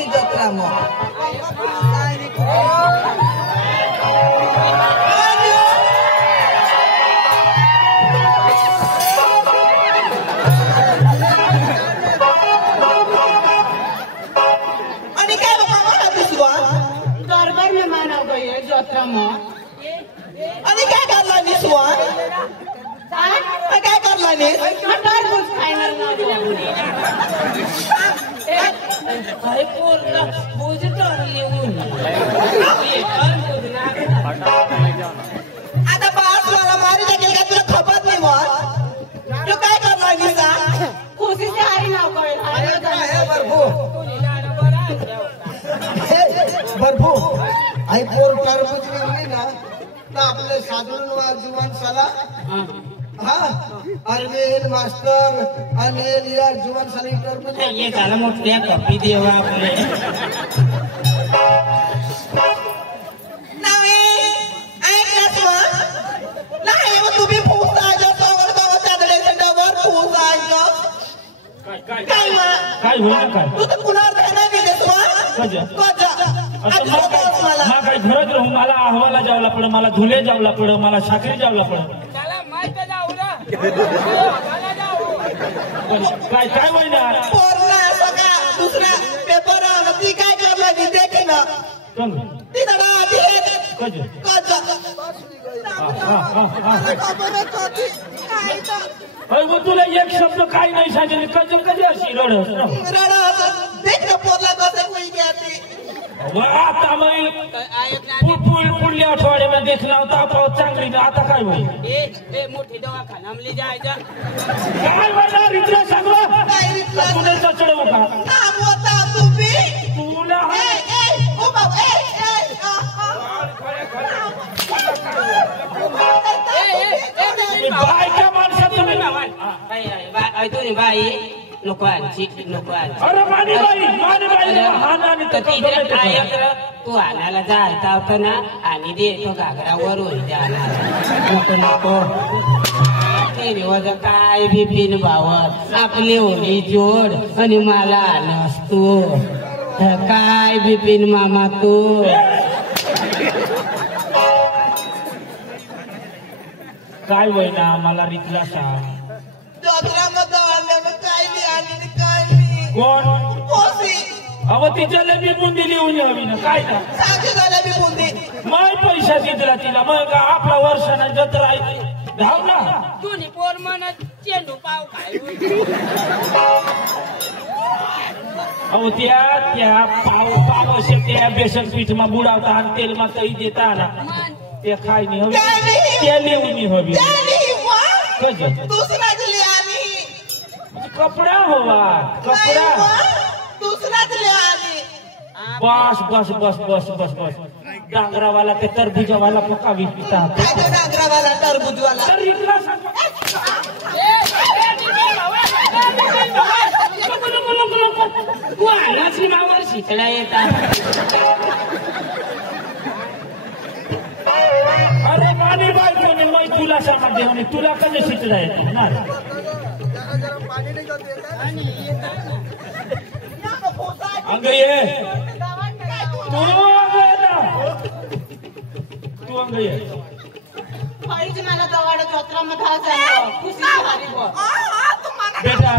ती जत्रा मग आणि काय बाबा मला दिसवा दरबार में मानव गई जत्रा मग आणि काय करला निसवा काय करला नि टरबूज फायनल नाव दिल्या भाई पोरला बुझ तर लिहून आता पाच मला मारी टाकेल का तुला खपत नाही मग तू काय करला निसा खुशी से आई नाव कळेल बरफू आई पोर टरबूज निघली ना तर आपले साधारण जुवान साला हा अरविंद मास्टर अनिल या जुवान साली टरबूज ये झालं मग त्या कॉपी देवा नावे ऐकलास मग नाही मग तुम्ही फुसायचं सवड गावात चादडे डबर फुसायचं काय मग काय होईल काय तू तर कुणावर देणार नाही देतो मला काय घरात राहून मला अहवाला जावला पड मला धुले जावला पड मला साखरी जावला पड काय काय होईल दुसरा पेपर ती काय करला ती देखे ना ती तुला एक शब्द काय नाही सांगितले कधी कधी अशी रड देख पोरला कसं कोई कहती आता मग पुढल्या आठवड्यामध्ये देखला होता पाऊस चांगली ना आता काय होईल मोठी दवाखाना जायचा काय होणार इथलं सगळं पुण्याचा चढव का तुला बायच्या माणसात तुम्ही बाई नको आजी नको आजी अरे मानीबाई तू आणायला जायचा होता ना आणि देतो घागरावर होईल नको नको काय बिपिन भावत आपली होली जोड आणि मला नसतो काय बिपिन मामा तू काय होईना मला रितला सांग कोण अव ती जलेबी बुंदी लिहून यावी ना काय ना माय पैसा दिला तिला मग आपला वर्षाना जत्रा धाव ना तुम्ही पोर म्हणत चेंडू पाव काय अहो त्या पाव असे त्या बेसन पीठ मा बुडावता आणि तेल मा तळी देता ना ते खाय नाही हवी त्या लिहून हवी कपडा हवा कपडा बस बस बस बस बस बस डांगरावाला ते तरबुजावाला पक्का विकता डांगरावाला टरबूजवाला शिकला येतात अरे माने बाई मी तुला सांगत देवाने तुला कधी शिकला येते ना अंग ये तू अंग ये मला दवाडा जत्रामध्ये बेटा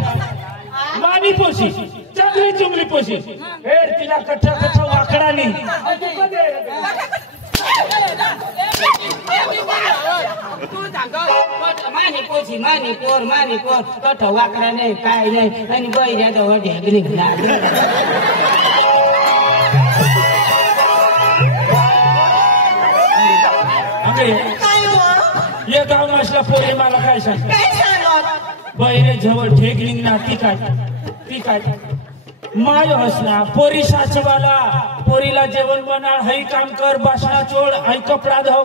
मानी पोशी चांगली चुंगली पोशी हे तिला कठ्ठा कठ्ठा वाकडा नाही मानी पोर कठ वाकडा नाही काय नाही आणि बैऱ्या जवळ ढेग निघला ये गाव नसला पोरी मला काय सांग बैरे जवळ ढेग निघणार ती काय माय हसना पोरी साचवाला पोरीला जेवण बना हई काम कर बासना चोड हई कपडा धो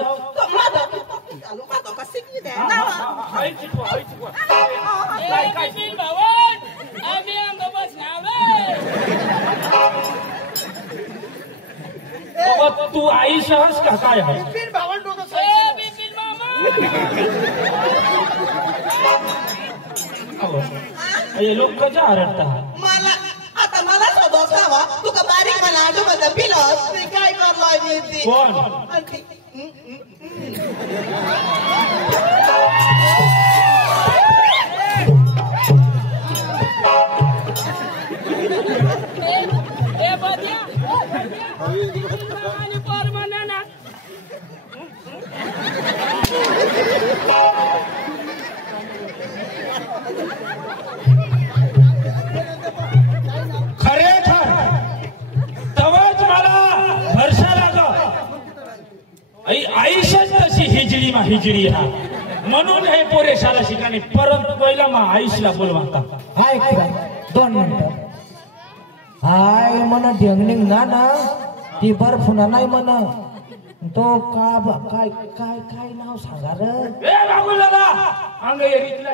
तू आई सहज का काय लोक कशा हरडता मला आता मला शोधो खावा तू का बारीक माझा पिलास ते काय करलाय मी ती कोण? आणि ती खरेखर तवाच मला भरसा लाग आयुष्यात तशी हिजडी हा म्हणून हे पोरेशाला शिकाने परत पहिला मा आयुषला बोलवाता हाय 2 मिनिटं हाय म्हण ढेंगणिंग ना ती बर्फुना नाही म्हण तो काय काय काय नाव सांगा रे ए बाबू दादा अंग रीतला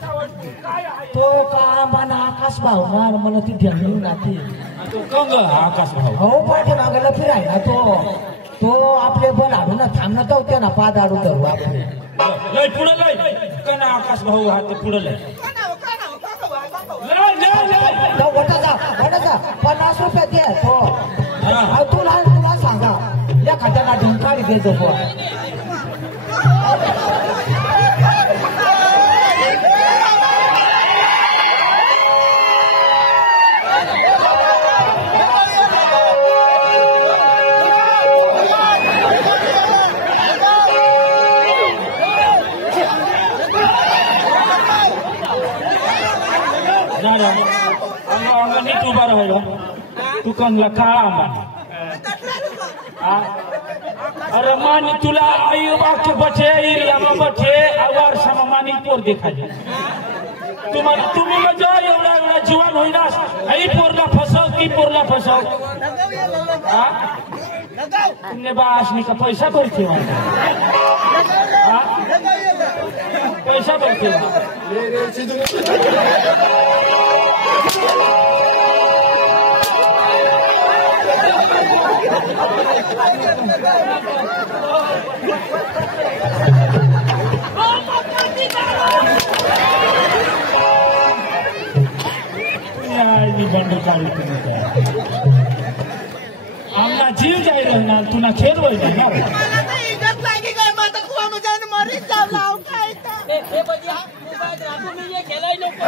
चावट काय आहे तो का मन आकाश भावणार म्हण ती ढेंगणिंग नाती तो कंग आकाश भाऊ हो पाठी मागायला फिरायला तो आपले बल आणून थांबणं तो त्यांना पाद आडू धरू आपले लय पुढे लय कना आकाश भाऊ हा ते पुढे लय वटाचा 50 रुपये दे तो तुला सांगा या खात्याला ढुंकाळी देतो तो नीट उभा राहिला तू कमला काळा आंबा अरे मानी तुला आई वाक्य बचे इरियामा बचे आवार समा मानी पोर देखाले तुम्ही मजा एवढा जीवन होईना आई पोरला फसव की पोरला फसव तुमने बासनी का पैसा भरते पैसा भरते बंड काढू आमना जीव जाई रहना तुना खेल वही इज्जत लागी काय माता कुवा मजान मरी चावला काय हे बजी मोबाईल राखो मी ये खेलाई नको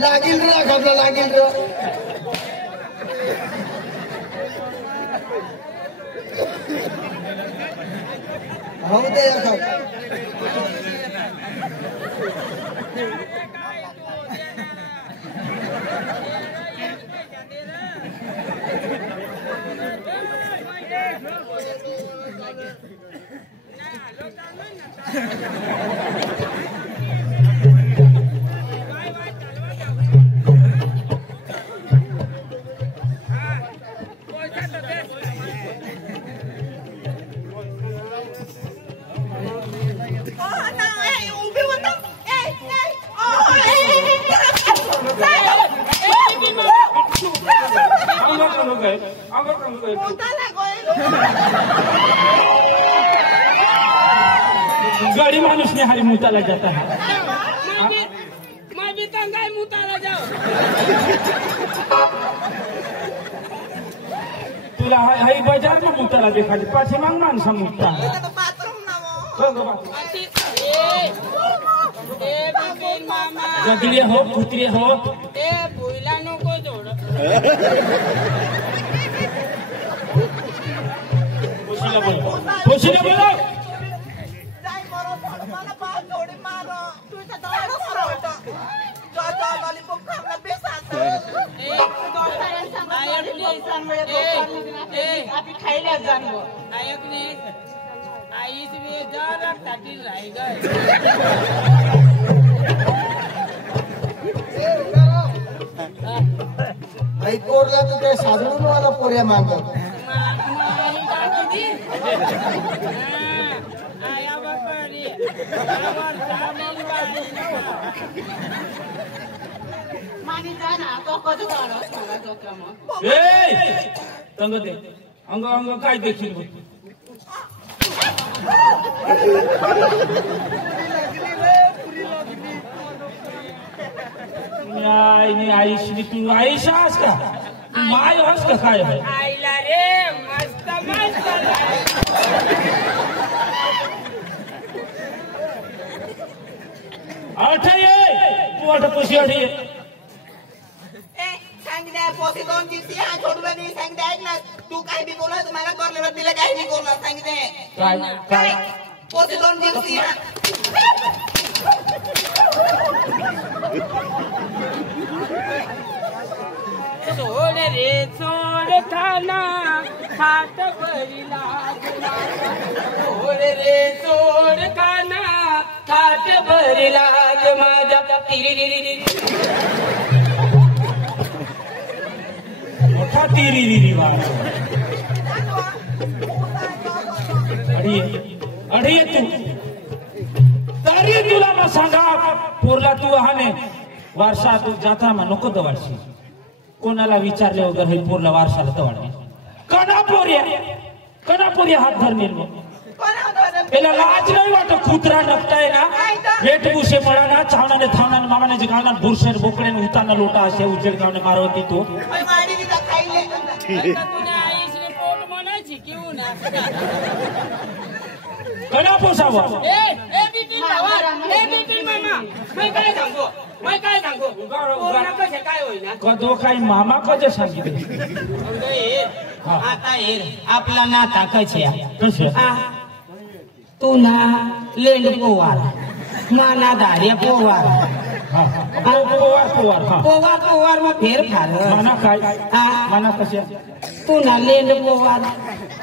लागेल रे घाबला लागेल रे हो दे गाड़ी मानुष ने हरी मुताला जाता है मैं भी तंगाई मुताला जाओ तुला हाई बाजार में मुताला देखा पाछे मांग माणसा मुता गदड़िया हो कुतरिया हो ए भुईला नको जोड खुशी बोलो मला पाच थोडी मार तू इथं लॉलीपॉप खायला आपण खायला जाणवो ऐकणे आईच मी जरा साठी राही गय आई कोरला तू काय साधून मला पोऱ्या मागत आया बापारी मानी जाना तो कधी काढो मला डोक्या मग तंग दे अंग अंग काय देखील आईशी तू आईशा आहेस का माय आहेस का काय आईला रे मस्त मस्त ये तू आता कशी आठी सांगते पोसे दोन दिवशी हा छोडूला नाही सांगते ऐक ना तू काय बी बोलला मला करलेलं तिला काही नाही बोलणार सांगते काय पोसे दोन दिवशी सोड रे सोड खाना हात भरीला सोड रे सोड खाना हात भरीला माझ्या मोठा तिरी वाट अडी तू तरी तुला मग सांगा पोरला तू हाने वारसा तू जाता मग नको तर वारशी कोणाला विचारले वगैरे हे पोरला वारसाला तर वाढणे कना पोर्या हात धरणे त्याला लाज नाही वाटत कुत्रा नकटाय ना भेटभूषे मळाना चावणाने थावणाने मामाने गावना बुरशेर बोकड्याने उताना लोटा असे उजेड गावने मारवती तो कना पोसावा कदो काही मामा कसे सांगितले आता हेर आपला नाता कसे कसे तू ना लेंड पोवार नाना धार्या पोवार पोवार मग फेर फार माना काय माना कसे तू ना लेंड पोवार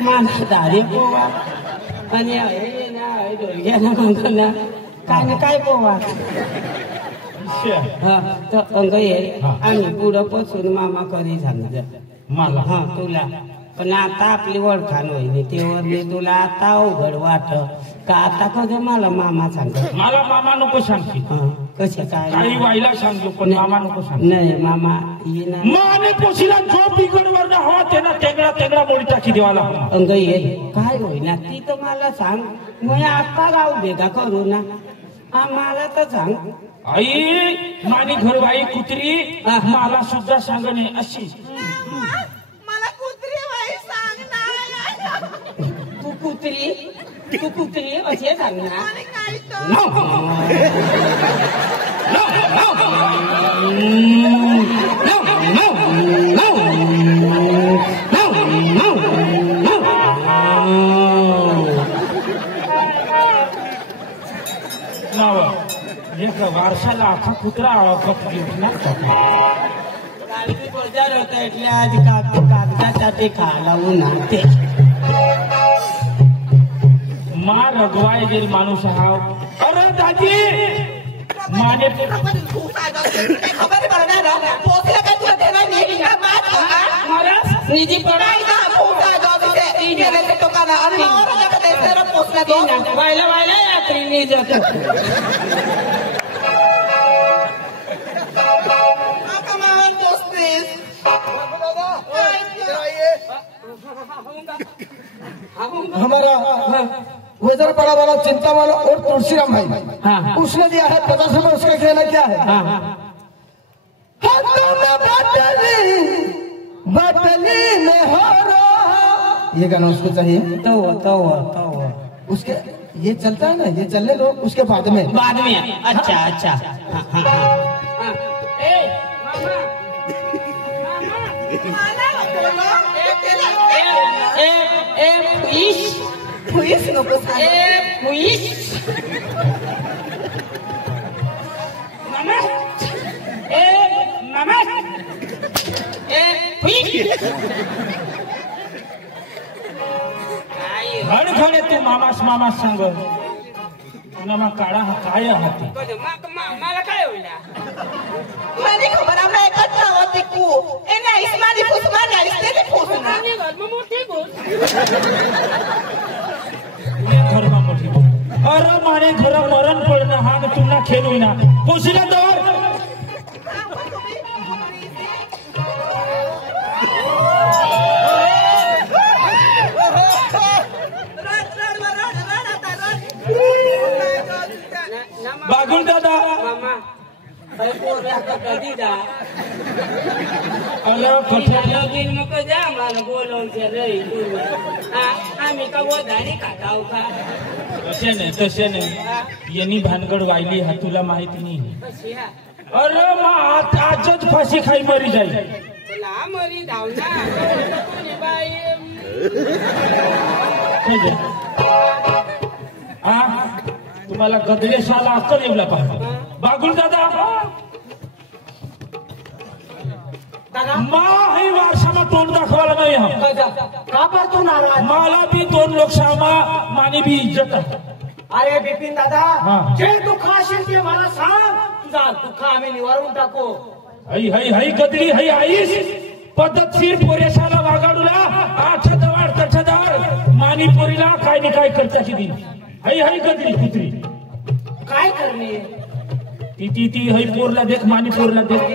नाना धार्या पोवार आणि काय पोवार तर अंग ये आम्ही पुढं पासून मामा कधी सांगत मला हा तुला पण आता आपली ओळखाण होईल तेवढी तुला आता अवघड वाट का आता कधी मला मामा सांगत मला मामा नको सांगते कसे काय काही व्हायला सांगतो पण मामा नको सांग नाही मामा येणार माने पोशीला जो बिघडवर ना हो ते ना तेंगडा मोडी टाकी देवाला अंग ये काय होईना ती तर मला सांग मी आता गाव भेगा करू ना मला तर सांग आई मानी घरबाई कुत्री मला सुद्धा सांगणे अशी मला कुत्री बाई सांग तू कुत्री असे सांग ना एक वारसाला आखा कुत्रा बजार होता એટલે आज कागदाच्या ते खाला उन्हाते मा रगवाय गेल माणूस हा अरे दादी माने खबर पडणार पोचला काय तुला देणार नाही का मला निजी पडाय ना पोचा गावचे इंडियन टोकाना आणि मावरा का तेरा पोचला तो वायला यात्रीने जातो कमाल दोस्तीस हमारा वेदर पड़ा वाला चिंता वाला और तुलसीराम भाई उसने दिया है 50 रुपए उसका कहना क्या है बटली में हो रहा ये गाना उसको चाहिए तो उसके ये चलता है ना ये चलने दो उसके बाद में अच्छा पुलिस नको पुलिस मामा खडखडे तू मामास सांग तुला काळा हा काय आहे मला काय होईल મને ખબર આપણે એક જ ના હોતી કુ એને આઈસમાની ફૂસમાં નાઈસ તે ફૂસમાં ઘરમાં મોટી બોલ घरमा मोठी अरे माने घर मरण पडणं हा तुला खेळविना पोशीला दौर बागुल दादा मामा कधी जा लगीन मग जा मला बोलवून आम्ही का वधारी खाताव का तसे नाही यांनी भानगड वाहिली हा तुला माहित नाही कशी हा अरे मग आजच फाशी खाई मरी जाईल तुला मरी धाव ना बाई हा तुम्हाला गदलेशाला अक्कल येऊला पाहिजे बागुल दादा ही वारसामा तोंड दाखवायला नाही का पडतो ना मला बी 2 लोकशामा माने बी इज्जत आहे अरे बिपिन दादा हा. जे दुःख असेल ते मला सांग तुझा दुःख आम्ही निवारून टाकू हई गदली हई आईस पद्धतशीर पोरेशाला वागाडूला आठदार तठदार मानी पोरीला काय नाही काय करता किती हई गदली कुत्री काय करणे ती हई पोरला देख मानी पोरला देख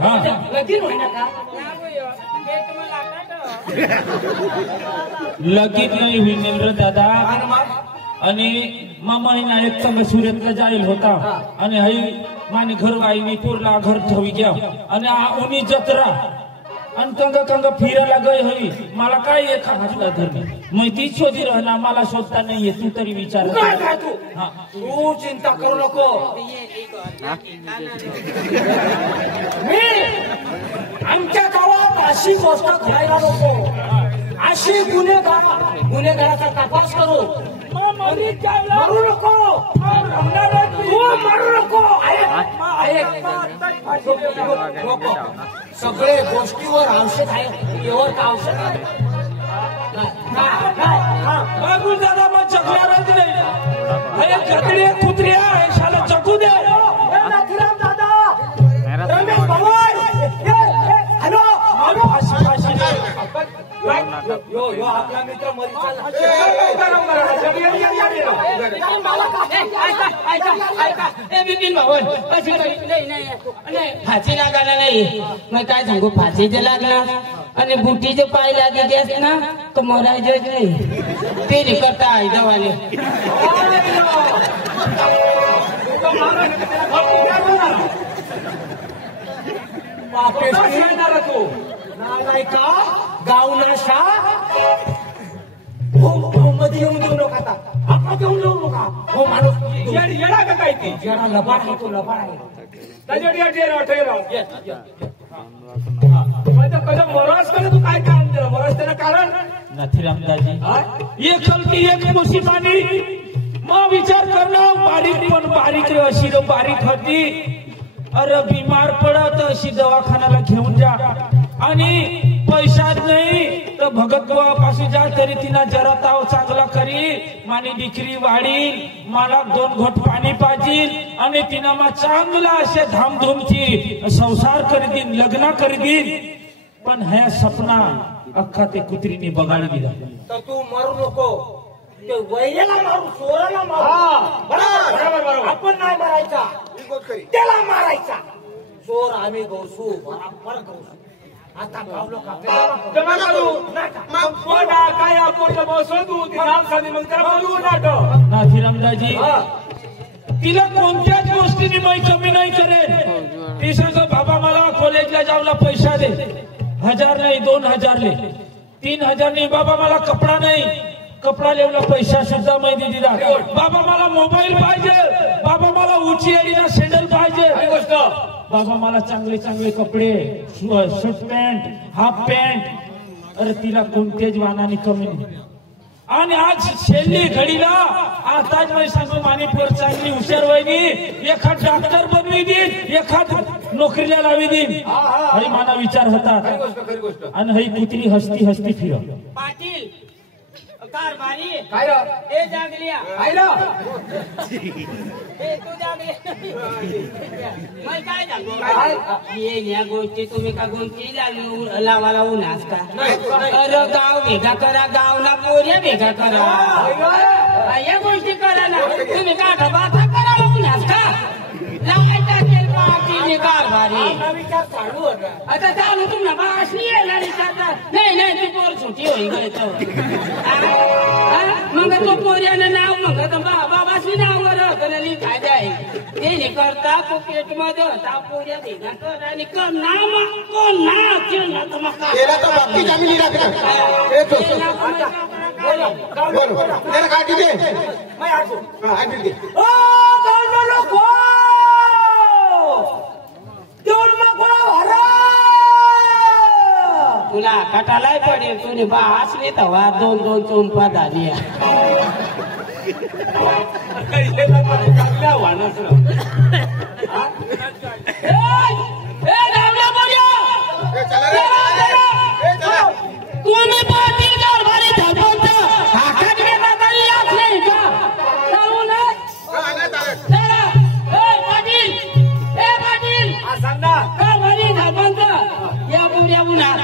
हा लगीन होईना का लगीन नाही होईल रे दादा आणि महिना एक संघ सुरतला जाईल होता आणि हई माने घर वाईनी पोरला घर ठेवी घ्या आणि उनी जत्रा आणि कंग फिरायला गय हवी मला काय एका हातला धरली मग ती शोधी राहणार मला शोधता नाहीये तू तरी विचार तू चिंता करू नको मी आमच्या गावात अशी गोष्ट घडायला नको अशी गुन्हेगाराचा तपास करू मरू नको तू मरू नको सगळे गोष्टीवर औषध आहे एवढं का औषध आहे बाबू दादा मग चकल्यावरच नाही गदडी कुत्र्या शाला चकू दे नाथीराम दादा रमेश भवाई हॅलो यो आपला मित्र बिपिन भाऊ नाही फाशी लागायला नाही मग काय सांगू फाशीचे लागणार आणि बुटीचे पाय लागे असते ना तर मरायचे नाही ते नाही करता आयदावाले तू नाही का गावनाशा हो मध्ये येऊन देऊ नका आता आपण घेऊन जाऊ नका हो माणूस येडा का काय ते जेडा लबाड आहे तो लबाड आहे मराज करे तू काय काम केलं मराज त्याला कारण नाथीराम दाजी एक कलती एक मुसीबानी मग विचार करणं बारीक पण बारीक अशी बारीक होती अरे बीमार पडत अशी दवाखान्याला घेऊन जा आणि पैशात नाही तर भगत पाशी जा तरी तिना जरा ताव चांगला करी मानी दिकरी वाढील मला 2 घोट पाणी पाजील आणि तिना मग चांगला असे धामधूमची संसार करी देईन लग्न करी देईन पण ह्या सपना अख्खा ते कुत्रीने बगाडी दिला तर तू मरू नको ते वैयाला मारू चोराला मारू बरोबर आपण नाही मारायचा त्याला मारायचा चोर आम्ही गौसू बरोबर गौसू आता गावलो का जमा करू मग कोणा काय आपण बसवू ती नाम सांगी मग त्याला बोलवू नाटक नाथीरामदाजी तिला कोणत्याच गोष्टीने मी कमी नाही करेन ती सांग बाबा मला कॉलेजला जाऊला पैसा दे 1000 नाही 2000 ले 3000 नाही बाबा मला कपडा नाही कपडा लेवला पैसा सुद्धा मैं दिला बाबा मला मोबाईल पाहिजे बाबा मला उंची एरिया सॅन्डल पाहिजे गोष्ट बाबा मला चांगले चांगले कपडे शर्ट पॅन्ट हाफ पॅन्ट अरे तिला कोणत्याच वाहनाने कमी नाही आणि आज शेल्ली घडीला आताच मी सांगू माने पोर चांगली हुशार वहिनी एखाद डॉक्टर बनवी देईन एखाद नोकरीला लावी देईन आणि मला विचार होता आणि ही कुत्री हसती हसती फिर पाटील कारभारी काय रे? ए जागलिया काय रे? ए तू जागलिया मग काय सांगू काय? ये या गोष्टी तुम्ही का गोष्टी लावा लावू नास का नाही. अरे गाव भेगा करा गावना पोऱ्या भेगा करा या गोष्टी करा ना तुम्ही का बाता करा लावू नास का लागायचा तेल पाटील कारभारी आपला विचार चालू होता. आता चालू तुम्हाला भाषणी यायला विचारता नाही नाही तू पोर सुटी होई मग तो पोऱ्यानं नाव मग बाबाशी नाव रली काय आहे ते नाही करता तो पेट मध्ये होता पोऱ्या भेगा कर आणि कोण नाव केलं तर मग तेरा तो बाकी जमीन राखना ए तो बोलो तेरा काटी दे मैं आठवू. हां काटी दे ओ गावनो लोको देऊन मग हरा तुला कटालाय पडेल तुने बा असली तवा दोन दोन चोंपा झाली तुम्ही पाटील कारभारी सरपंच हातात घेतात आणि याच नाही का जाऊ नये पाटील सांग ना. कारभारी सरपंच या पुऱ्या उन्हात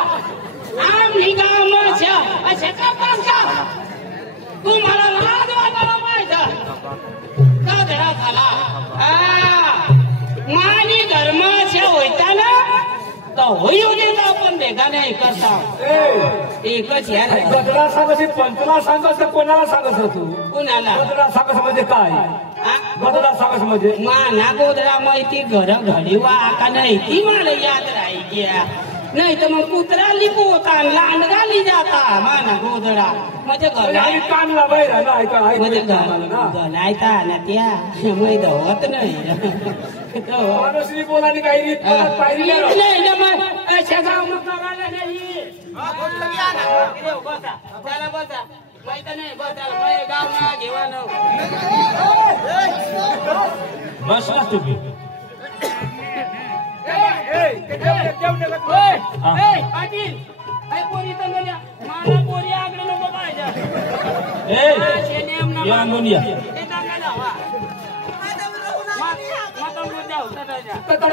आम्ही गावच्या असे तुम्हाला लाज वाटायला पाहिजे का झाला मानी धर्माच्या होता तर होऊ देत आपण भेगा नाही करता एकच या गदडा सांगायची पंचला सांगायचं कोणाला सांगायचं तू कुणाला गदडा सांगायचं म्हणजे काय गदडा सांगायचं म्हणजे माना गोदरा माहिती घर घडी वा का नाही ती मला याद राहायची नाही तर मग कुत्रा लिपोता लांडगाली जाता माना गोदडा म्हणजे कानला बाहेर आहे ना, ऐका म्हणजे ऐका गलायता ना त्या मैद होत नाही माणूसनी बोलानी काही पाहिजे नाही ना मग अशा गाव मग करायला नाही बसा त्याला बसा माहिती नाही बसायला गाव ना घेवा बस ना तुम्ही पाटील पोरी तर मला पोरी आगडे नको पाहिजे आणून या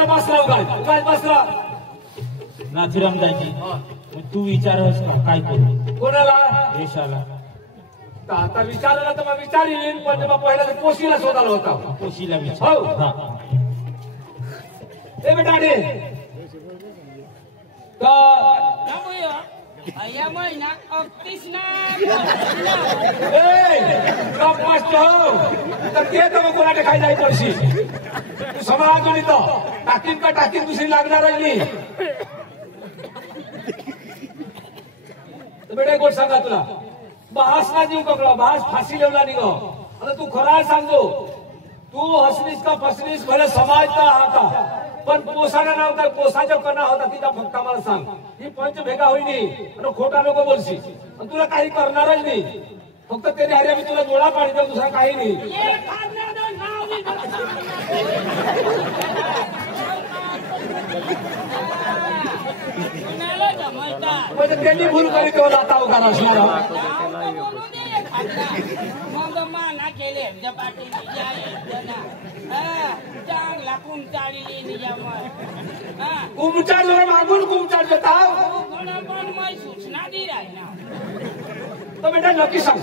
बसला उगाच बसला नाथुराम दाजी तू विचारस काय करू कोणाला देशाला आता विचारला तर मग विचारीन पण मग पहिला पोशीला शोधायला होता कोशीला विचार हो ए बेटा या महिना 31 तर मग कोणाकडे खाई जाई पडशी तू समाज टाकीन का टाकीन दुसरी लागणार नाही बेटा एक गोष्ट सांगा तुला बहास ना जीव पकडा बहास फाशी लेवला निघो आता तू खरा सांगतो तू हसलीस का फसलीस भले समाज का हाता पण पोसाना नाव काय पोसाच्या कणा होता तिचा फक्त मला सांग ही पंच भेगा होईनी आणि खोटा नको बोलशी आणि तुला काही करणारच नाही फक्त त्याने अरे मी तुला डोळा पाणी देऊ दुसरा काही नाही म्हणजे त्यांनी भूल करी तेव्हा जाता करा मग माना केले पाटील चांगला कुमचाडी कुमचाड जरा मागून कुमचाड देता पण मग सूचना दी राही ना तर बेटा नक्की सांग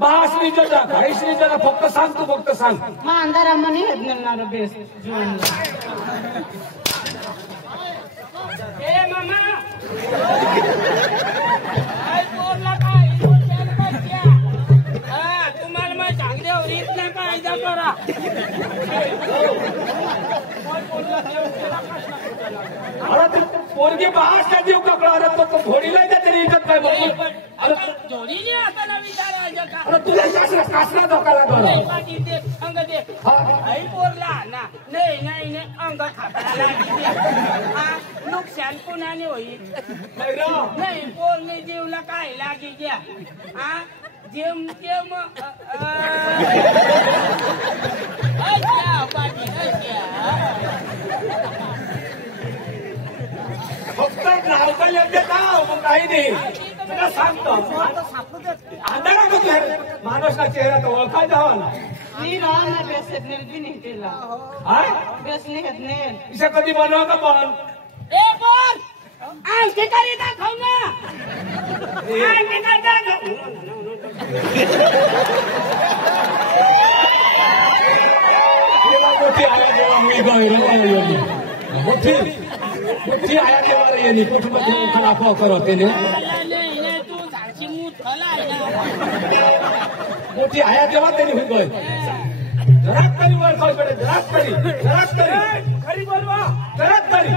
बासनी जगा घाईसनी जगा फक्त सांग तू फक्त सांग अंधारा म्हणे मिळणार बेस ए मामा तुम्हाला मग सांगते रीत नाही कायदा करा अरे पोरगी बहासच्या जीव कपडा अरे तो घोडीला तरी इज्जत काय बघ अरे जोडीने आता विचारायचं का अरे तुला कासरा धोका लागला अंग दे आई पोरला ना नाही नाही नाही अंग खाताला नुकसान कोणाने होईल नाही पोरने जीवला काय लागी द्या जेम जेम फक्त नावचा योग्य नाव मग काही नाही तुला सांगतो माणूसला चेहरा तर ओळखायचा हवा ना इशा कधी बनवता पण दाखव ना मोठी आया जेव्हा मी गैरी मोठी आया जेव्हा येईल कुठं तुला अफवा करते तू झाडची मूठ मोठी आया जेव्हा त्यांनी होईल घरात तरी वर खाऊ पडे घरात तरी खरी बोलवा घरात तरी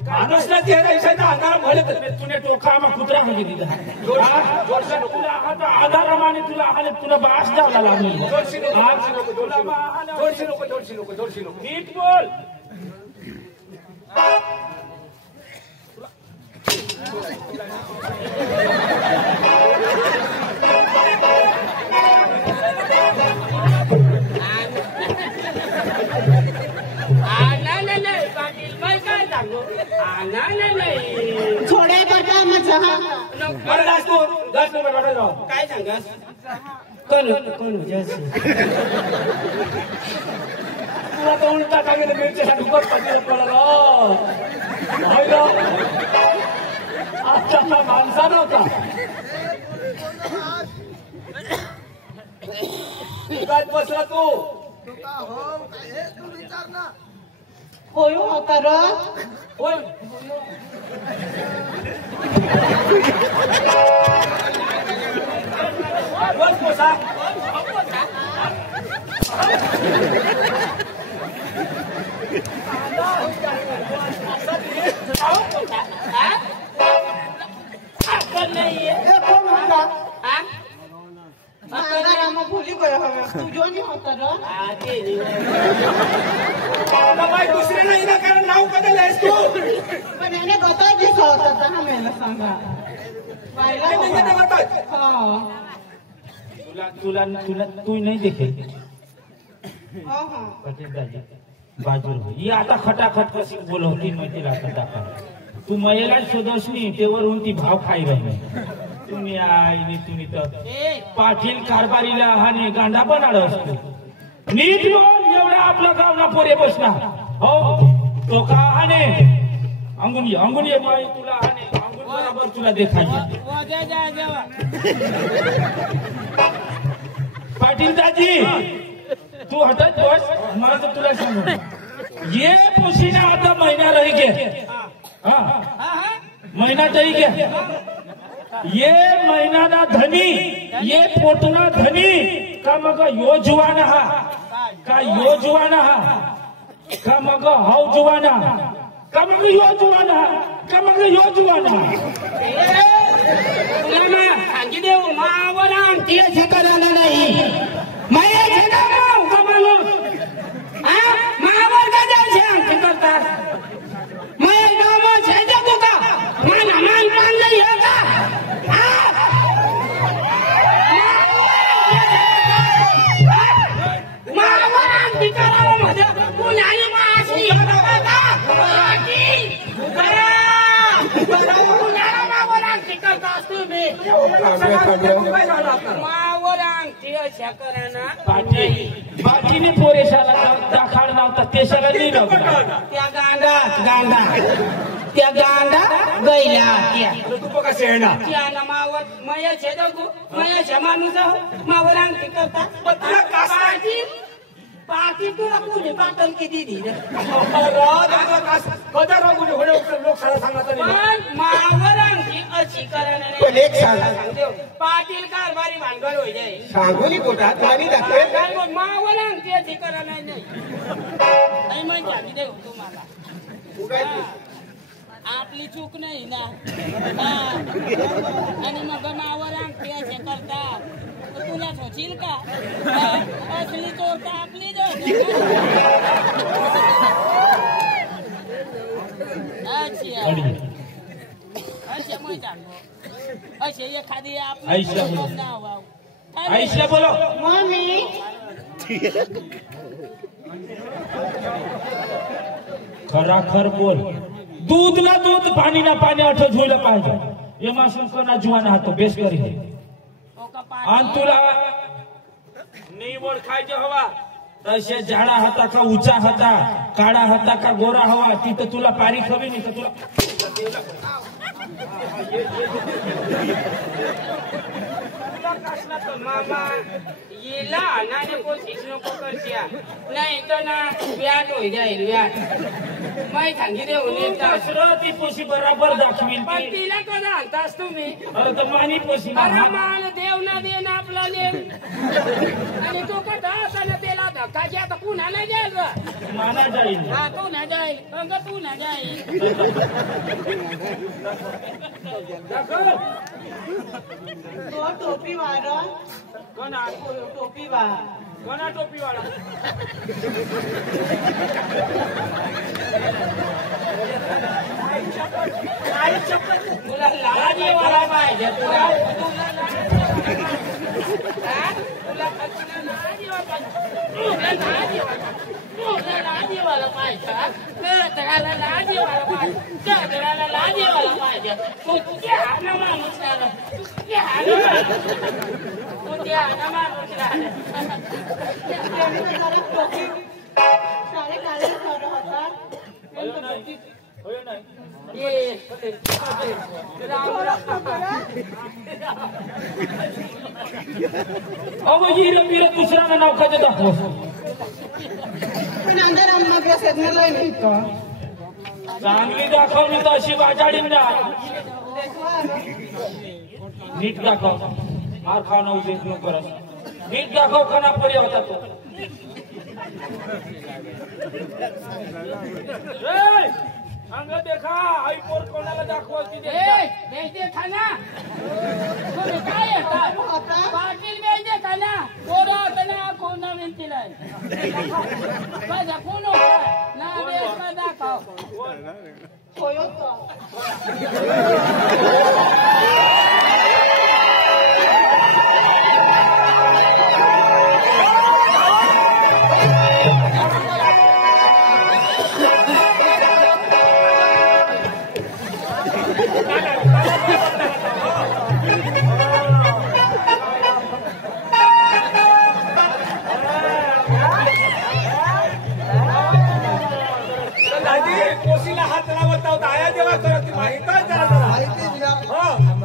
माणूसला चेहरा इशायचा आधार भले तुने टोका आम्हा कुत्रा म्हणजे तिथं आधारमाने तुला बास द्यावला लागली जोडशी नको नीट बोल थोडे बटा मग काय सांगास कोण तुला तर उलटा टाकेल मिरच्या डुकर पडले पडला आजचा माणसा नव्हता काय बसला तू विचार ना होय होता र होय बस पोसा दुसरे नाही ना कारण नाव कधी आहेस तू पण याने बता दिसा होता दहा महिना सांगा तुला तू नाही देखेल बाजूला ही आता खटाखट कशी बोलवती माहिती राहतात आपण तू महिला शोधसनी तेवरून ती भाव खाई राहिली तुम्ही आईने तुम्ही तर पाटील कारभारीला हाने गांडा बनाड असतो नीट बोल एवढा आपला गावना पोरे बसणार हो तो का हाने अंगून ये माई तुला हाने अंगून बरोबर तुला देखायचे पाटील दाजी तू हटत बस मला तर तुला सांगू ये पसीना आता महीना रही गे महीना रही गे ये महीना ना धनी ये पोटना धनी का मग यो जुवाना हा का यो जुवाना हा का मग हाव जुवाना का मग यो जुवाना का मग यो जुवाना सांगी देऊ मावर आमची अशी करायला नाही माया का माणूस मावर का जायचे आमची करतात माया गाव शेजा तू का माना मान पान नाही हो का मावर आमची करावं मध्ये पुण्याने माशी बाकीने पोरेशाला दाखाड नव्हता ते सगळं निरवता त्या गांडा गैला तू कसे येणार त्या मावर मयाचे जाऊ मयाच्या माणूस मावर अंगठी करतात पाठी तुला कोणी पाटल किती दिली लोकशाला सांगत मावर अंगठी अशी करायला पाटील कारभारी भानगड होई जाईल सांगोली पोटात पाणी दाखवेल मावर अंगठी अशी करायला नाही म्हणजे आम्ही देऊ तुम्हाला आपली चूक नाही ना आणि मग मावर अंगठी असे करतात तुला सोचील का असली चोर का आपली असे मग सांगो असे एखादी आपली आईशा बोलो मम्मी खराखर बोल दूध ना दूध पाणी ना पाणी अठो જોઈલો પાहिजे એમાં શું કોના જુવાના હતો બેસ કરી આન તુલા નહીં ઓળખાય જે હવા તસે જાડા હતા કા ઊંચા હતા કાળા હતા કા ગોરા હવા તી તો તુલા પારી ખવી નહીં તો તુલા मामा येला नाने कोशिश नको करशिया नाही तर ना व्याट होई जाईल व्याट माय सांगितले होणे ती पोशी बरोबर दाखवील पण तिला कसा आणतास तुम्ही अरे तर मानी पोशी अरे मान देव ना देन आपला नेम आणि तो कसा असताना त्याला धक्काची आता पुन्हा नाही जाईल माना जाईल हा तू ना जाईल अंग तू ना जाईल तो टोपी वाला कोणा टोपी वाला कोणा टोपी वाला तुला लाजी वाला पाहिजे तुला लाजी वाला पाहिजे तुझ्या हाना माणूस टोपी सारे काळे होता अहो हिरे बिरे दुसऱ्याला नाव कधी दाखव पण अंदर अम्मा के सेगमेंट नाही का चांगली दाखवली तर अशी वाजाडीन ना नीट दाखव मार खाणं उद्देश न करत नीट दाखव खाना परी होता तो अंग देखा आई पोर कोणाला दाखवायची देखा ना काय पाटील बेजे का ना कोरा ना कोणा विनतीलाय माझा कोण ना बेस का दाखव कोयोतो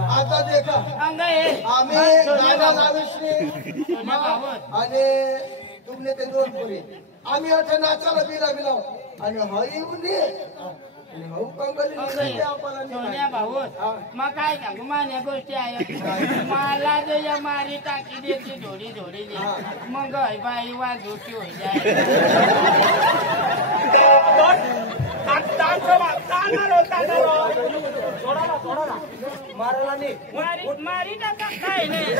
आता देखा आम्ही आणि तुमने ते दोन पोरी आम्ही आता नाचायला बिला आणि हई उन्हे सोन्या भाऊ मग काय सांगू मान्या गोष्टी आहे मला जे मारी टाकी देते धोडी दे मग बाई वाजोटी होई जाय मारी टाका काय नाही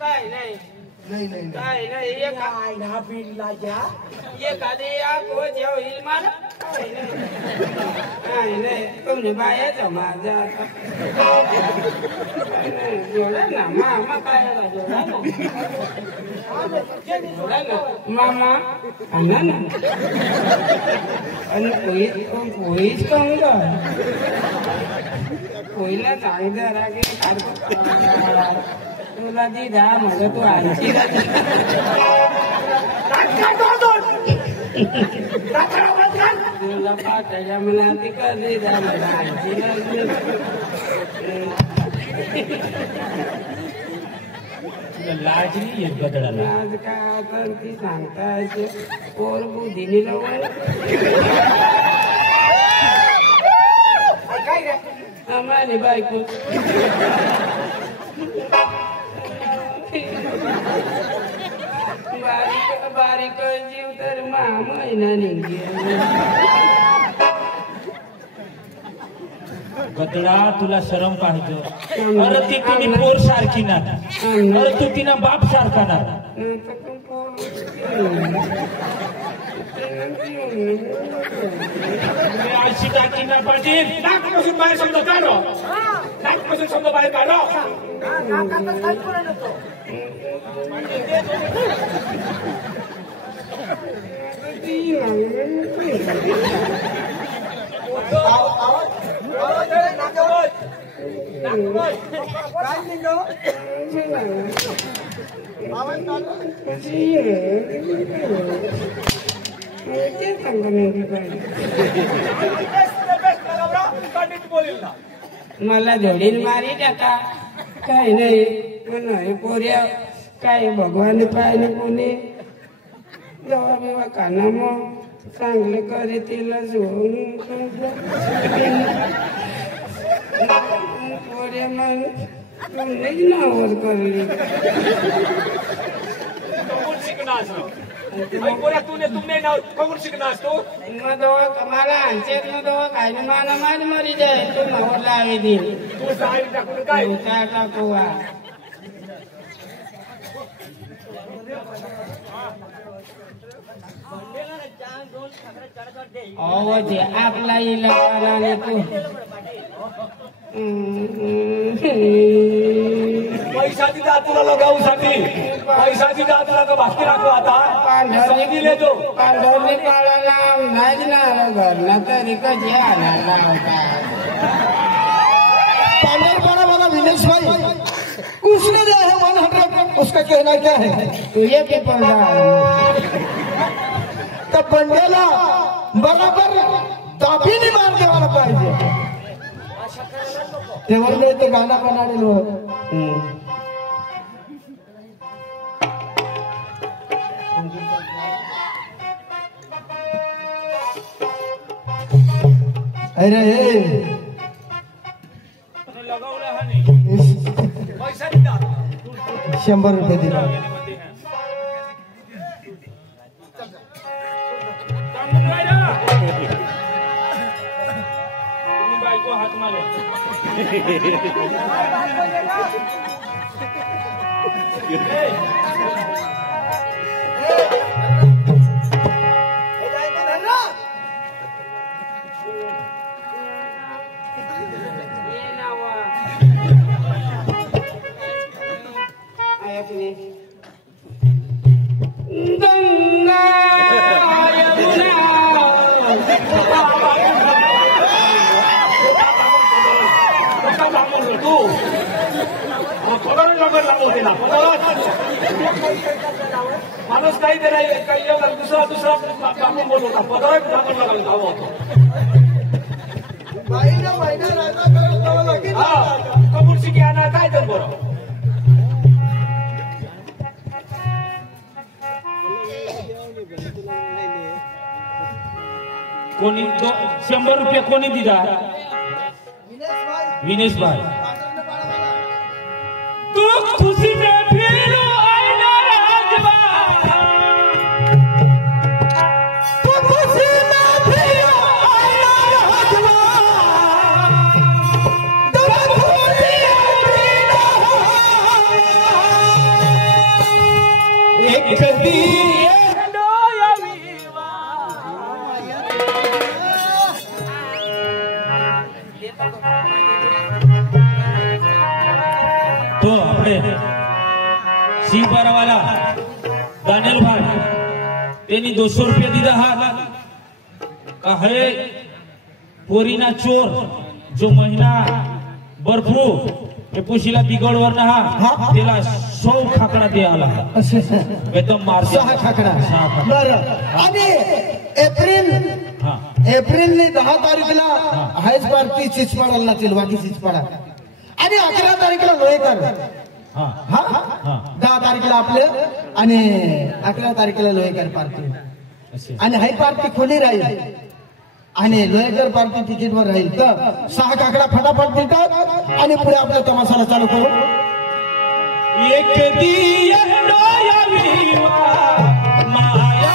काय नाही काय नाही एखादी आखो जेवईल मला काय नाही तुम्ही बायाचा माझा जोडा ना मामा काय जोडा ना मामा ना आणि पोळीच खाऊन का पोळीला चांगलं रागे तुला दिदा म्हणजे तू आणखी तुला पाठायला म्हणा ती कधी जा मला आणखी लाजली एक गदडाला आज काय तर ती सांगताय पोर बुद्धीने लवकर आम्हाला बायको बारीक जीव तर महिना निघे गदडा तुला शरम पाहिजे. अरे ती तुझी पोर सारखी ना. अरे तू तिना बाप सारखा ना. अशी टाकी ना पाटील. नाकपासून बाहेर शब्द काढो. नाकपासून शब्द बाहेर काढो. मला जोडीन मारी टाका काही नाही पण पोऱ्या काय भगवान पाहिजे कोणी जेव्हा बेवा काना मग चांगलं करे तिला जोडून पोऱ्या मग नाही नावर करली मग दवा कमाला आणचेत मग दवा काय माना मारी मरी जाय तू नावर लावे दे तू टाकू अवधी आपला इलाला तू पैसा दिला तुला लगावसाठी. पैसा दिला तुला का भाकरी राखू आता. दिले तो पांढरनी पाळाला नाही ना घरला तरी कधी आला पार्लर वाला वाला विनेश भाई उसने दिया है 100. उसका कहना क्या है ये भी तर बंड्याला बराबर दाबीने मार देवाला पाहिजे. तेव्हा मी ते गाणं बनाडेलो. अरे पैसा दिला 100 रुपये दिला. बायको हात मारे माणूस काही ते नाही काही दुसरा कापून बोलत होता. पदार्थ कापून लागला होतो. कपूर शिकी आणा काय तर बरं. कोणी 100 रुपये कोणी दिला. विनेश भाई तू खुशी में फिरो आईना राजवा. तू खुशी में फिरो आईना राजवा. दम खुशी एक कदी तो આપણે સિંહપારાવાલા દાનિયલભાઈ તેની 200 રૂપિયા દીધા હા કહે પોરીના ચોર જો મહિના બરફુ એ પૂછીલા बिघडवरना हा तिला 100 खाकडा द्यायला एकदम मारसे 6 खाकडा. बरं आणि एप्रिल 10 तारखेला हायच पार्टी चिचपाडाला नाचेल बाकी चिचपाडा आणि 11 तारखेला लोहेकर. 10 तारखेला आपलं आणि 11 तारखेला लोहेकर पार्टी आणि हाय पार्टी खुली राहील आणि लोहेकर पार्टी तिकीटवर राहील. तर 6 काकडा फटाफट देतात आणि पुढे आपला तमाशाला चालू करू. एक दिया डोया विवा माया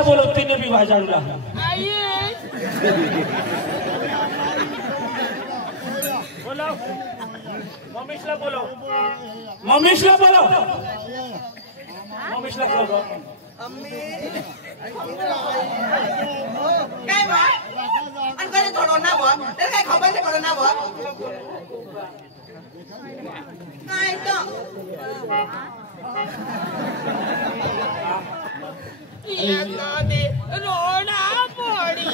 मम्मीशला बोलव तिने बी वाजाडूला आई बोलव मम्मीशला बोलव मम्मीशला बोलव मम्मीशला बोलव काय बा आणि कधी थोडं ना बा तर काय खबर पडलं ना बा काय तो रोना पड़ी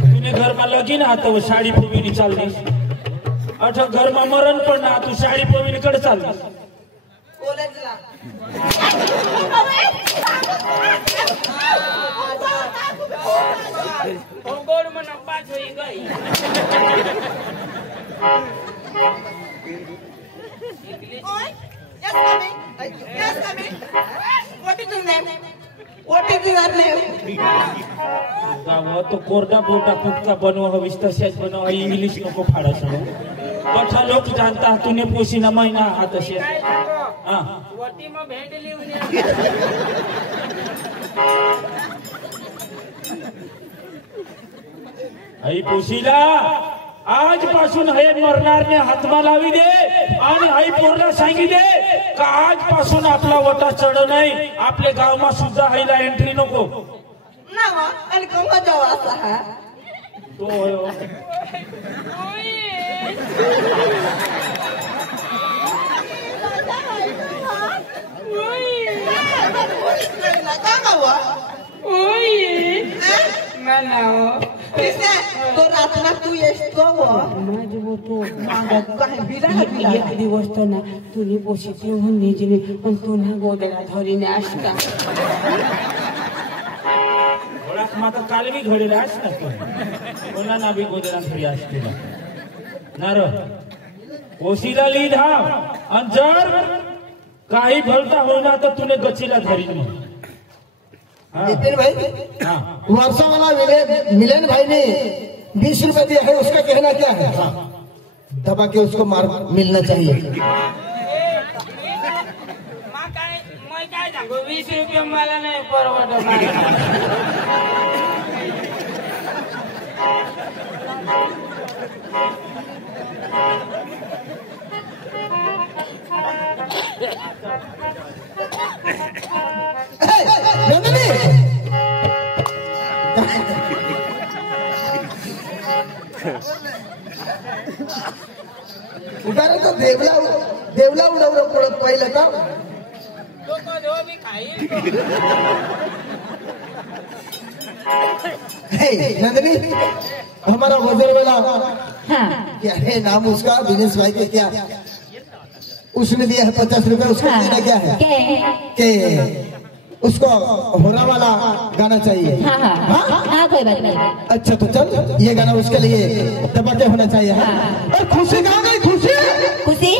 तूने घर में लगी ना तो साड़ी पोवी चाल अठा घर में मरण पण ना तू साड़ी पोवी कड़ चाल कॉलेजला गोड़ में पास हो गई Oi, yes coming. Yes coming. What is your name? What is your name? गाव तो कोरडा बोटा पुटका बनवा हवीस तसेच बनवा इंग्लिश नको फाड़ा सगळं बठा लोक जानता तूने पोसीना महिना हा तसे हां वटी में भेंट लिहून आई पोसीला आजपासून हे मरणारने हातमा लावी दे आणि आई पोरला सांगी दे का आजपासून आपला वटा चढ नाही आपल्या गावमा सुद्धा आईला एंट्री नको ना वा आणि कोंगा जावा असा हा तो होय तो रातना तू येतो माझे बोतो काय बिरा एक दिवस तर ना तुझी पोषिती होऊन निजली पण तू ना गोदडा धरीने असता ओळख माता काल बी घडीला असता कोणा ना बी गोदरा घरी असते नार ओशीला लीधा आणि जर काही भलता होणार तर तुने गचीला धरी नितिन भाई हाँ वर्षा वाला मिलन भाई ने 20 रुपए दिया है उसका कहना क्या है दबा के उसको मार मिलना चाहिए मैं काय सांगू 20 रुपये मला नाही परवडत उदाहरण तो देवला उडवलं पडत पाहिलं का लोक देव मी खाईल नंदिनी हमारा वजर वाला क्या है नाम उसका दिनेश भाई के क्या उसने दिया है 50 रुपए उसको देना क्या है के उसको होना वाला गाना चाहिए हाँ कोई बात नहीं अच्छा तो चल ये गाना उसके लिए दबाके होना चाहिए और खुशी गा गई खुशी खुशी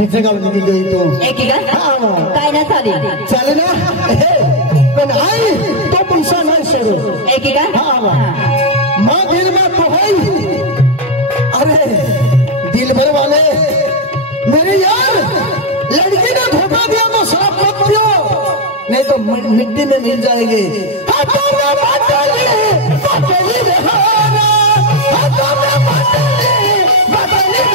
हिचं गाव निघून जाई तू एक का काय ना चालेल चालेल ना पण आई तो पैसा नाही सोडू एक का माँ दिल में तो है अरे दिल भर वाले मेरे यार लड़की ने धोखा दिया तो शराब मत पियो नहीं तो मिट्टी में मिल जाएगी हाथों में बाटली बाटली बहाना हाथों में बाटली बाटली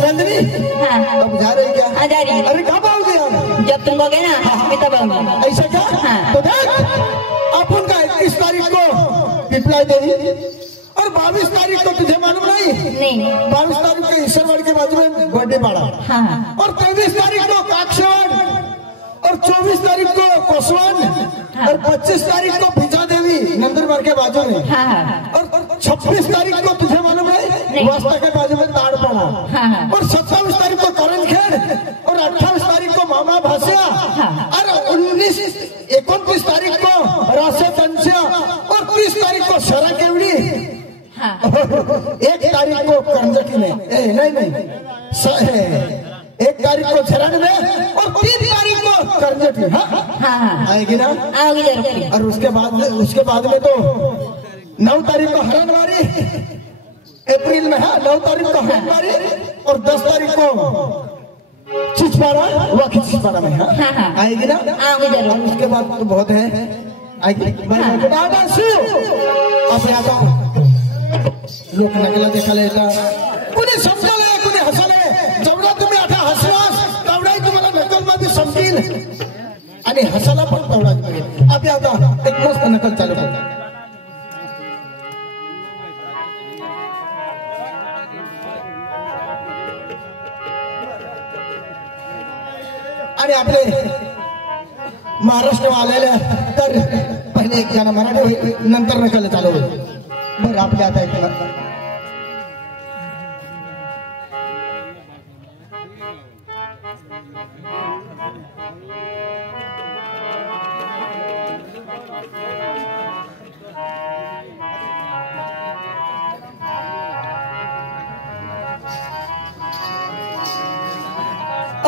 अब जा रही क्या? हाँ जा रही है। अरे कब आओगे यार? जब तुम कहोगे ना मैं तब आऊंगी। ऐसा क्या? हाँ। तो देख अपन का 21 तारीख को रिप्लाई देगी और 22 तारीख को तुझे मालूम नहीं? 22 तारीख को ईश्वरवाड़ के बाजू में बर्थडे पाड़ा हाँ। और 23 तारीख को काक्षवाड़ और 24 तारीख को कोसवान और 25 तारीख को भिजा देवी नंदनवाड़ के बाजू में और 26 तारीख को तुझे मालूम है वास्ता के बाजू में ताड़ पड़ा और 27 तारीख को करण खेड़ और 28 तारीख को मामा भासिया और 29 तारीख को रासे कंसिया और 30 तारीख को शरा केवड़ी 1 तारीख को करंजकी में नहीं 1 तारीख को झरन में और 3 तारीख को करंजकी आएगी ना? आओगी जरूर। और उसके बाद में तो 9 तारीख को हरणवारी, अप्रैल में है 9 तारीख को हरणवारी और 10 तारीख को चिचपाड़ा, वाकी चिचपाड़ा में है। हाँ। आएगी ना? आऊंगी जरूर। और उसके बाद तो बहुत है, आएगी। आप यहाँ तो लोक नकला देखा लेता कुणी समजाले कुणी हसाले जेवढा तुम्ही आता हसलास तेवढाही तुम्हाला नकल मध्ये समजेल आणि हसायला पण तेवढाच मिळेल. आप आता एक मस्त नकल चालू करा. आणि आपले महाराष्ट्र आलेले तर पहिले एक जण मराठी नंतर नकल चालू होईल. बरं आपल्या आता एक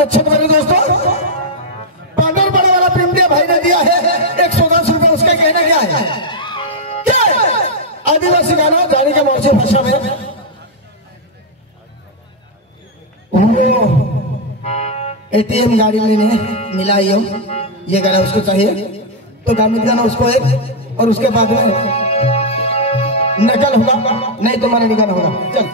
अच्छा तो मेरे दोस्तों पांडर बड़े वाला पिंडिया भाई ने दिया है 110 रुपए. उसका कहना क्या है? क्या है? आदिवासी गाना जाने के मौसी भाषा में एटीएम गाड़ी लेने मिला ये गाना उसको चाहिए तो गामित गाना उसको एक और उसके बाद में नकल होगा नहीं तो मराठी गाना होगा. चल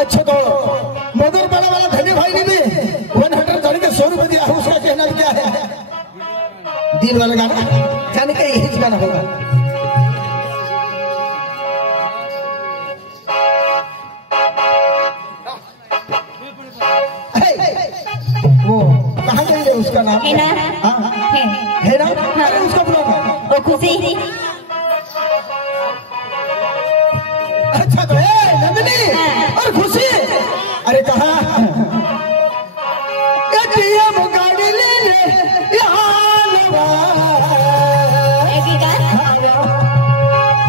अच्छा तो मधुर बड़ा वाला धनी भाई ने भी 100 जाने के 100 रुपए दिया. उसका कहना क्या है? दिल वाला गाना जाने का यही गाना होगा. वो कहाँ गई उसका नाम है ना? है ना? अरे उसका बुला ओ खुशी अच्छा तो नंदिनी और खुशी अरे कहा एटीएम गाड़ी ले ले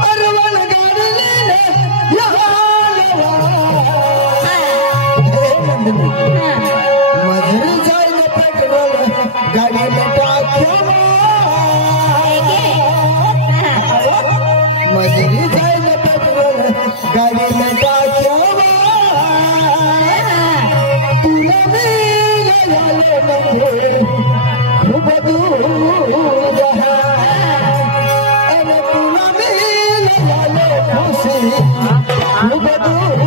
अरे वाला गाड़ी ले ले मजर जाए पेट्रोल गाड़ी में टाक्या मजरी जाए पेट्रोल गाड़ी में टाक्या खूब दूर अरे तुला मिल खुशी खूब दूर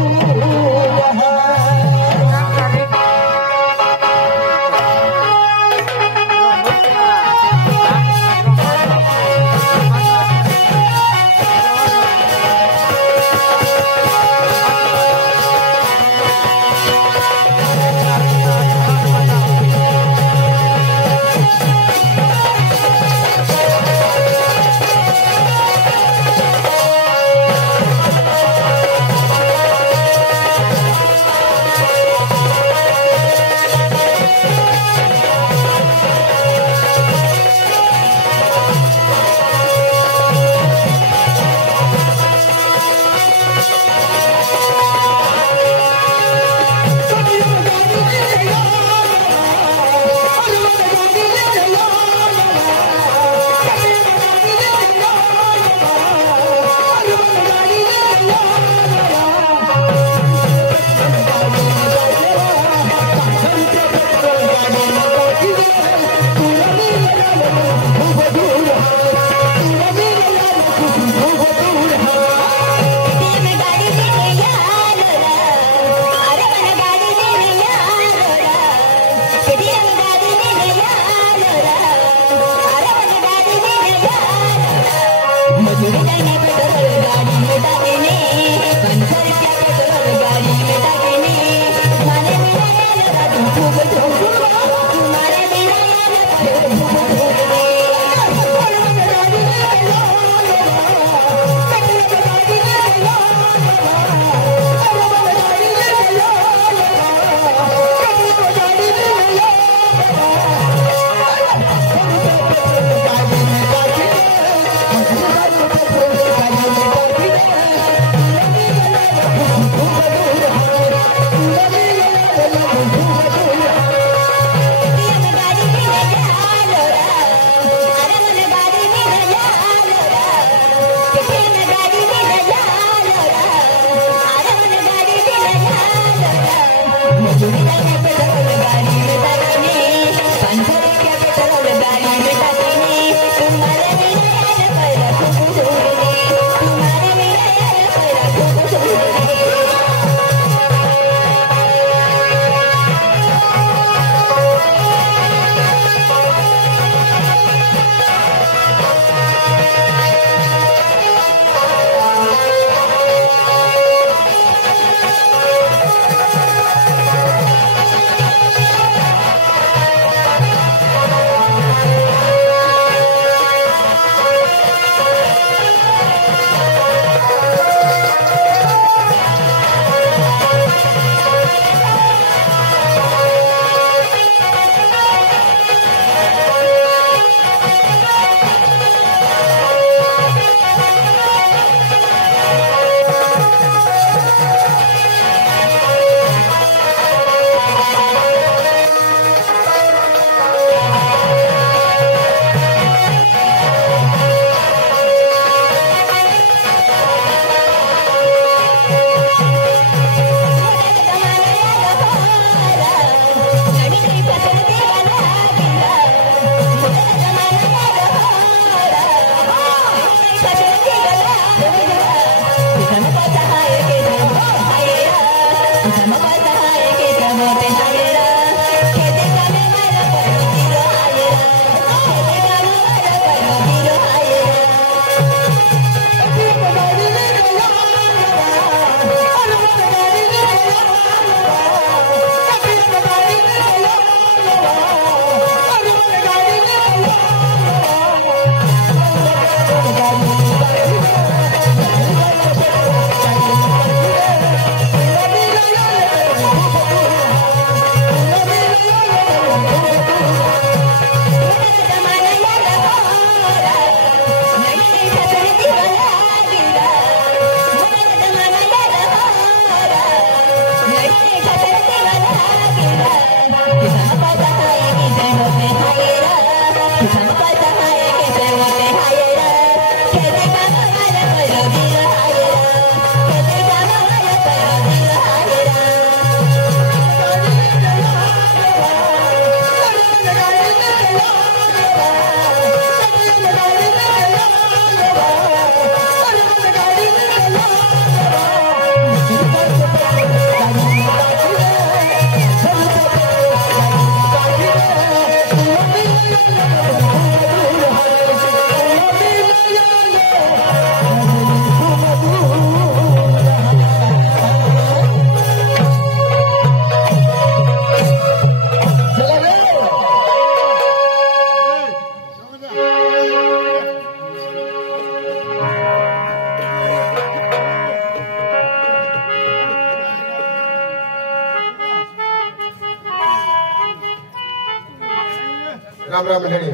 राम राम मंडळी.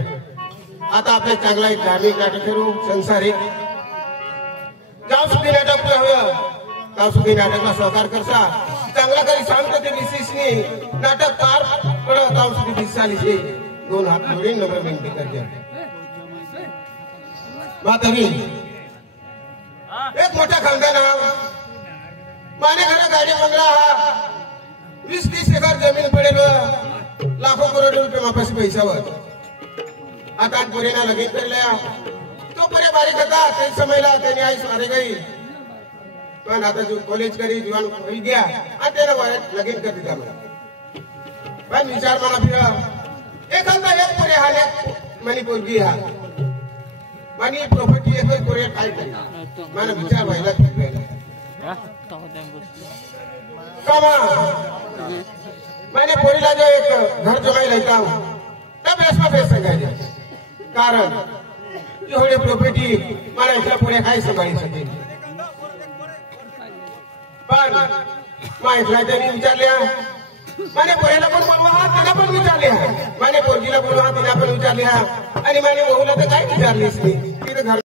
आता आपले चांगला एक धार्मिक नाटक करू, संसारिक गाव सुधी नाटक हवं. गाव सुधी नाटकला सहकार करसा चांगला करी सांगतो ते विशेषनी नाटक पार पड गाव सुधी दिसाली 2 हात जोडून नम्र विनंती करते. म्हातारी एक मोठा खानदान हा, माने घरा गाडी बंगला हा, 20-30 एकर जमीन पडेल, लाखो करोड रुपये मापाशी पैशावर. आता पोरीना लगीन केल्या तो परे बारीक होता ते समयला त्याने आई सारे गई, पण आता जो कॉलेज करी जीवन होई गया आणि त्याला वयात लगीन कर दिला. पण विचार मला फिरा एखादा एक पोरे हाले मनी पोरगी हा मनी प्रॉपर्टी एक पोरे काय करी मला विचार व्हायला लागला. कामा मैंने पोरीला जो एक घर जमाई लेता हूं तब रेशमा पे सांगायचे, कारण एवढे प्रॉपर्टी मला इथल्या पुढे काय सांभाळी सकेल. पण माहितला त्यांनी विचारल्या, माने पोरीला पण बोलवा तिला पण विचारल्या, माने पोरगीला बोलवा तिला पण विचारल्या, आणि माने बहुला तर काय विचारलीस नाही. तिथं घर